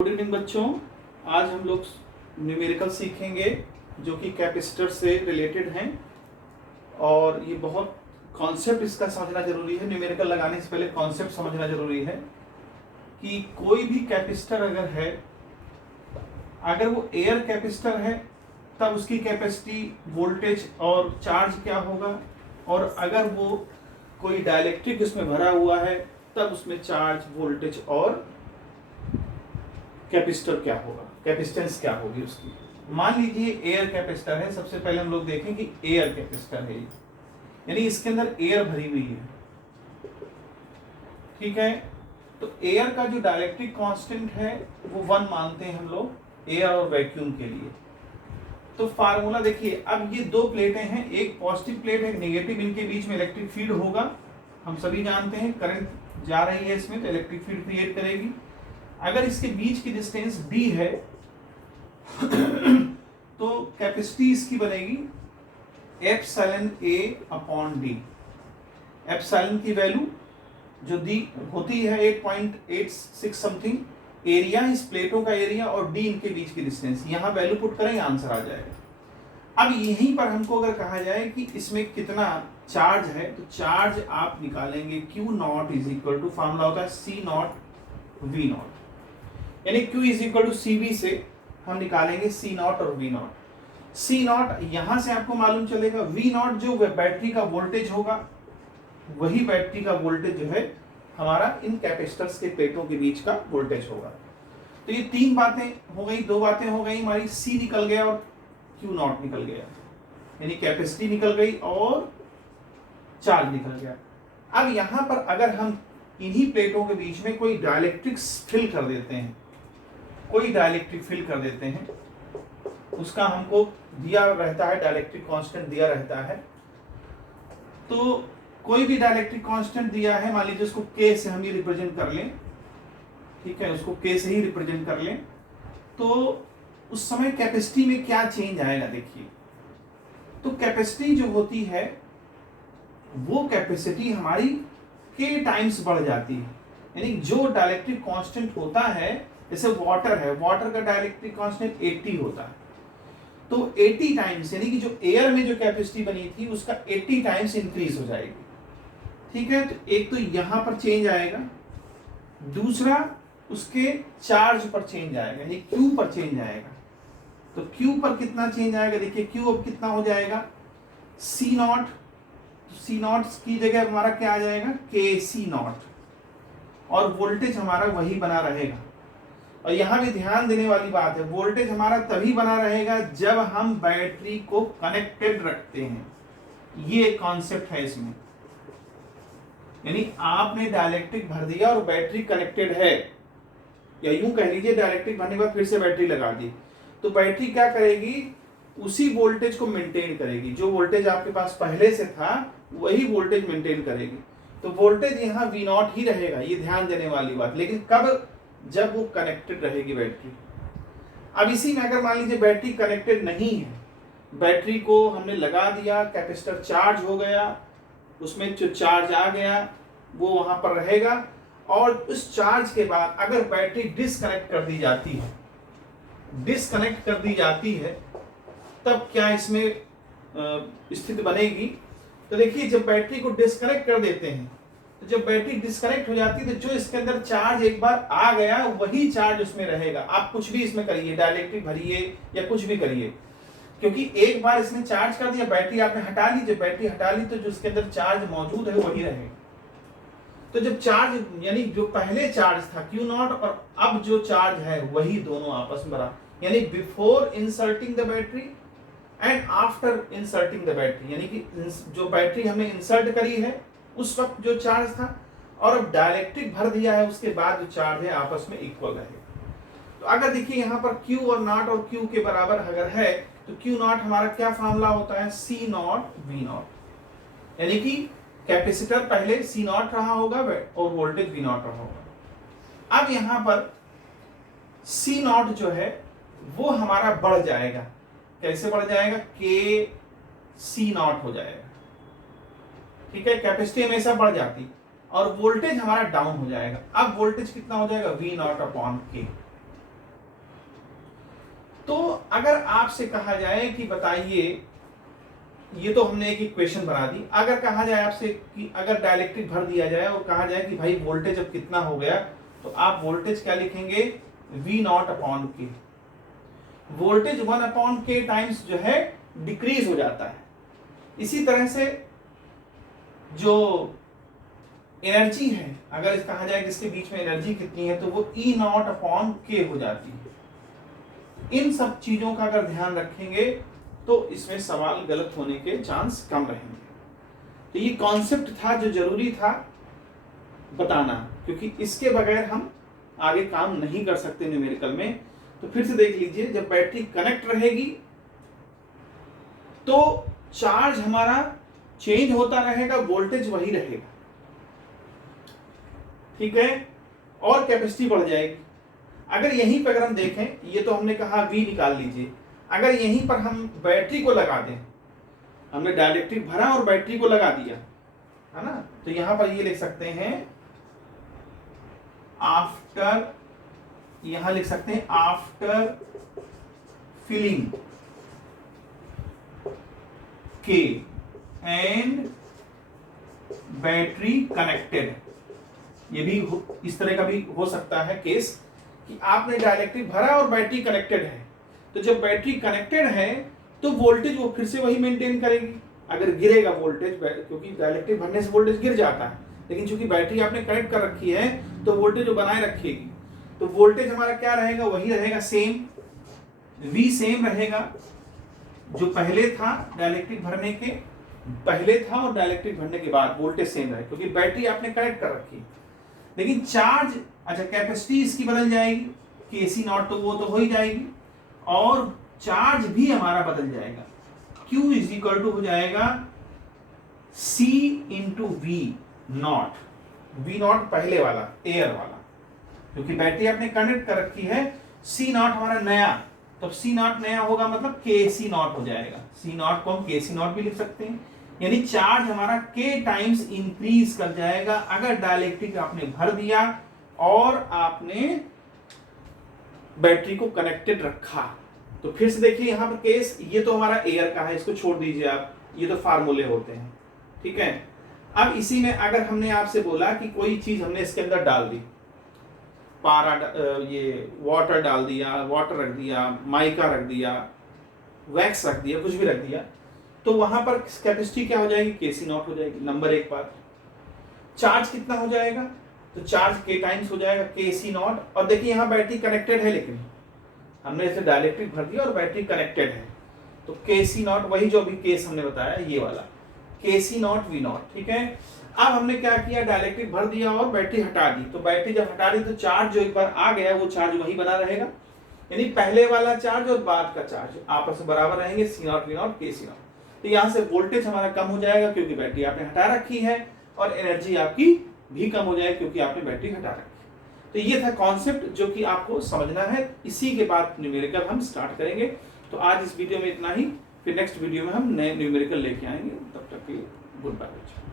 Good evening बच्चों। आज हम लोग न्यूमेरिकल सीखेंगे जो कि कैपेसिटर से रिलेटेड हैं और ये बहुत कॉन्सेप्ट इसका समझना जरूरी है। न्यूमेरिकल लगाने से पहले कॉन्सेप्ट समझना जरूरी है कि कोई भी कैपेसिटर अगर है, अगर वो एयर कैपेसिटर है तब उसकी कैपेसिटी, वोल्टेज और चार्ज क्या होगा, और अगर वो कोई डाइलेक्ट्रिक उसमें भरा हुआ है तब उसमें चार्ज, वोल्टेज और कैपेसिटर क्या होगा, कैपेसिटेंस क्या होगी उसकी। मान लीजिए एयर कैपेसिटर है। सबसे पहले हम लोग देखें कि एयर कैपेसिटर है, यानी इसके अंदर एयर भरी हुई है। ठीक है, तो एयर का जो डाइलेक्ट्रिक कांस्टेंट है वो 1 मानते हैं हम लोग एयर और वैक्यूम के लिए। तो फार्मूला देखिए, अब ये दो प्लेटें हैं, एक पॉजिटिव प्लेट है, एक नेगेटिव। इनके बीच में इलेक्ट्रिक फील्ड होगा, हम सभी जानते हैं। करंट जा रही है इसमें तो इलेक्ट्रिक फील्ड क्रिएट करेगी। अगर इसके बीच की डिस्टेंस d है तो कैपेसिटी इसकी बनेगी epsilon a upon d। Epsilon की वैल्यू जो दी होती है 8.86 समथिंग, एरिया इस प्लेटों का एरिया और d इनके बीच की डिस्टेंस, यहां वैल्यू पुट करेंगे आंसर आ जाएगा। अब यहीं पर हमको अगर कहा जाए कि इसमें कितना चार्ज है तो चार्ज आप निकालेंगे Q naught is equal to, formula होता है C नॉट V नॉट, यानी Q is equal to CV से हम निकालेंगे C नॉट और V नॉट। C नॉट यहां से आपको मालूम चलेगा, V नॉट जो बैटरी का वोल्टेज होगा वही बैटरी का वोल्टेज जो है हमारा इन कैपेसिटर्स के प्लेटों के बीच का वोल्टेज होगा। तो ये 3 बातें हो गई, 2 बातें हो गई हमारी, C निकल गया और Q नॉट निकल गया, यानी कैपेसिटी निकल गई और चार्ज निकल गया। अब यहां पर अगर हम इन्हीं प्लेटों के बीच में कोई डाइलेक्ट्रिक फिल कर देते हैं, कोई डाइलेक्ट्रिक फिल कर देते हैं, उसका हमको दिया रहता है, डाइलेक्ट्रिक कांस्टेंट दिया रहता है। तो कोई भी डाइलेक्ट्रिक कांस्टेंट दिया है, मान लीजिए उसको K से हम ये रिप्रेजेंट कर लें, ठीक है, उसको K से ही रिप्रेजेंट कर लें, तो उस समय कैपेसिटी में क्या चेंज आएगा देखिए। तो कैपेसिटी जो होती है वो कैपेसिटी हमारी K टाइम्स बढ़ जाती है, यानी जो डाइलेक्ट्रिक कांस्टेंट होता है, जैसे वाटर है, वाटर का डाइलेक्ट्रिक कांस्टेंट 80 होता है, तो 80 टाइम्स, यानी कि जो एयर में जो कैपेसिटी बनी थी उसका 80 टाइम्स इंक्रीज हो जाएगी। ठीक है, तो एक तो यहां पर चेंज आएगा, दूसरा उसके चार्ज पर चेंज आएगा, यानी Q पर चेंज आएगा। तो Q पर कितना चेंज आएगा देखिए, Q अब कितना हो जाएगा C नॉट, C नॉट की जगह हमारा क्या आ जाएगा KC नॉट, और वोल्टेज हमारा वही बना रहेगा। और यहां भी ध्यान देने वाली बात है, वोल्टेज हमारा तभी बना रहेगा जब हम बैटरी को कनेक्टेड रखते हैं, ये कॉन्सेप्ट है इसमें। यानी आपने डाइलेक्ट्रिक भर दिया और बैटरी कनेक्टेड है, या यूं कह लीजिए डाइलेक्ट्रिक भरने के बाद फिर से बैटरी लगा दी, तो बैटरी क्या करेगी, उसी वोल्टेज को मेंटेन करेगी, जो वोल्टेज आपके पास पहले से था वही वोल्टेज मेंटेन करेगी। तो वोल्टेज यहाँ V नॉट ही रहेगा, ये ध्यान देने वाली बात। लेकिन कब, जब वो कनेक्टेड रहेगी बैटरी। अब इसी में अगर मान लीजिए बैटरी कनेक्टेड नहीं है, बैटरी को हमने लगा दिया, कैपेसिटर चार्ज हो गया, उसमें जो चार्ज आ गया वो वहां पर रहेगा, और उस चार्ज के बाद अगर बैटरी डिस्कनेक्ट कर दी जाती है, डिस्कनेक्ट कर दी जाती है, तब क्या इसमें स्थिति बनेगी। तो देखिए, जब बैटरी को डिस्कनेक्ट कर देते हैं, तो जब बैटरी डिस्कनेक्ट हो जाती है तो जो इसके अंदर चार्ज एक बार आ गया वही चार्ज उसमें रहेगा। आप कुछ भी इसमें करिए, डाइलेक्ट्रिक भरिए या कुछ भी करिए, क्योंकि एक बार इसने चार्ज कर दिया, बैटरी आपने हटा ली, जब बैटरी हटा ली तो जो उसके अंदर चार्ज मौजूद है वही रहेगा। तो जब चार्ज, यानी जो पहले चार्ज था Q नॉट और अब जो चार्ज है वही दोनों आपस में बराबर, यानी before inserting the battery and after inserting the battery, यानी कि जो बैटरी हमने इंसर्ट करी है उस वक्त जो चार्ज था, और अब डाइलेक्ट्रिक भर दिया है उसके बाद जो चार्ज है आपस में इक्वल रहेगा। तो अगर देखिए यहाँ पर Q और नॉट और Q के बराबर अगर है तो Q नॉट हमारा क्या फॉर्मूला होता है C नॉट V नॉट, यानी कि कैपेसिटर पहले C नॉट रहा होगा और वोल्टेज V नॉट रहा होगा। अब यहाँ पर C नॉट जो है वो हमारा बढ़ जाएगा, कैसे बढ़ जाएगा, KC नॉट हो जाएगा। ठीक है, कैपेसिटी हमेशा बढ़ जाती और वोल्टेज हमारा डाउन हो जाएगा। अब वोल्टेज कितना हो जाएगा, V नॉट अपॉन K। अगर आपसे कहा जाए कि बताइए, ये तो हमने एक इक्वेशन बना दी, अगर कहा जाए आपसे कि अगर डाइलेक्ट्रिक भर दिया जाए और कहा जाए कि भाई वोल्टेज अब कितना हो गया, तो आप वोल्टेज क्या लिखेंगे, V नॉट अपॉन के। वोल्टेज 1 अपॉन के टाइम्स जो है डिक्रीज हो जाता है। इसी तरह से जो एनर्जी है, अगर इस कहा जाए कि इसके बीच में एनर्जी कितनी है, तो वो E नॉट अपॉन के हो जाती है। इन सब चीजों का अगर ध्यान रखेंगे तो इसमें सवाल गलत होने के चांस कम रहेंगे। तो ये कॉन्सेप्ट था जो जरूरी था बताना, क्योंकि इसके बगैर हम आगे काम नहीं कर सकते न्यूमेरिकल में। तो फिर से देख लीजिए, जब बैटरी कनेक्ट रहेगी तो चार्ज हमारा चेंज होता रहेगा, वोल्टेज वही रहेगा, ठीक है, और कैपेसिटी बढ़ जाएगी। अगर यहीं पर अगर हम देखें, ये तो हमने कहा V निकाल लीजिए, अगर यहीं पर हम बैटरी को लगा दें, हमने डाइलेक्ट्रिक भरा और बैटरी को लगा दिया, है ना, तो यहां पर ये लिख सकते हैं आफ्टर, यहां लिख सकते हैं आफ्टर फिलिंग के एंड बैटरी कनेक्टेड। ये भी इस तरह का भी हो सकता है केस कि आपने डाइलेक्ट्रिक भरा और बैटरी कनेक्टेड है, तो जब बैटरी कनेक्टेड है तो वोल्टेज वो फिर से वही मेंटेन करेगी। अगर गिरेगा वोल्टेज, क्योंकि डाइलेक्ट्रिक भरने से वोल्टेज गिर जाता है, लेकिन चूंकि बैटरी आपने कनेक्ट कर रखी है तो वोल्टेज वो बनाए रखेगी। तो वोल्टेज हमारा क्या रहेगा, वही रहेगा, सेम, V सेम रहेगा जो पहले था डाइलेक्ट्रिक भरने के पहले था और डाइलेक्ट्रिक भरने के बाद वोल्टेज सेम रहे, क्योंकि बैटरी आपने कनेक्ट कर रखी। लेकिन चार्ज, अच्छा कैपेसिटी इसकी बदल जाएगी, KC नॉट तो वो तो हो ही जाएगी, और चार्ज भी हमारा बदल जाएगा। Q इज इक्वल टू हो जाएगा C into V not, V not पहले वाला एयर वाला, क्योंकि बैटरी आपने कनेक्ट कर रखी है, C नॉट हमारा नया, तो C नॉट नया होगा मतलब KC नॉट हो जाएगा। C नॉट को हम KC नॉट भी लिख सकते हैं, यानी चार्ज हमारा K टाइम्स इंक्रीज कर जाएगा अगर डाइलेक्ट्रिक आपने भर दिया और आपने बैटरी को कनेक्टेड रखा। तो फिर से देखिए यहां पर केस, ये तो हमारा एयर का है, इसको छोड़ दीजिए आप, ये तो फार्मूले होते हैं, ठीक है। अब इसी में अगर हमने आपसे बोला कि कोई चीज हमने इसके अंदर डाल दी, पारा, ये वाटर डाल दिया, वाटर रख दिया, माइका रख दिया, वैक्स रख दिया, कुछ भी रख दिया, तो वहां पर कैपेसिटी क्या हो जाएगी, KC नॉट हो जाएगी। नंबर एक बात, चार्ज कितना हो जाएगा, तो चार्ज K टाइम्स हो जाएगा KC नॉट। और देखिए यहाँ बैटरी कनेक्टेड है, लेकिन हमने इसे डाइलेक्ट्रिक भर दिया और बैटरी कनेक्टेड है, तो KC नॉट वही जो अभी केस हमने बताया ये वाला, KC नॉट V नॉट, ठीक है। अब हमने क्या किया, डाइलेक्ट्रिक भर दिया और बैटरी हटा दी, तो बैटरी जब हटा दी तो चार्ज जो एक बार आ गया वो चार्ज वही बना रहेगा, यानी पहले वाला चार्ज और बाद का चार्ज आपस में बराबर रहेंगे, C naught V not KC not. तो यहाँ से वोल्टेज हमारा कम हो जाएगा क्योंकि बैटरी आपने हटा रखी है, और एनर्जी आपकी भी कम हो जाएगी क्योंकि आपने बैटरी हटा रखी है। तो ये था कॉन्सेप्ट जो कि आपको समझना है। इसी के बाद न्यूमेरिकल हम स्टार्ट करेंगे। तो आज इस वीडियो में इतना ही, फिर नेक्स्ट वीडियो में हम नए न्यूमेरिकल लेके आएंगे। तब तक के लिए गुड बाय।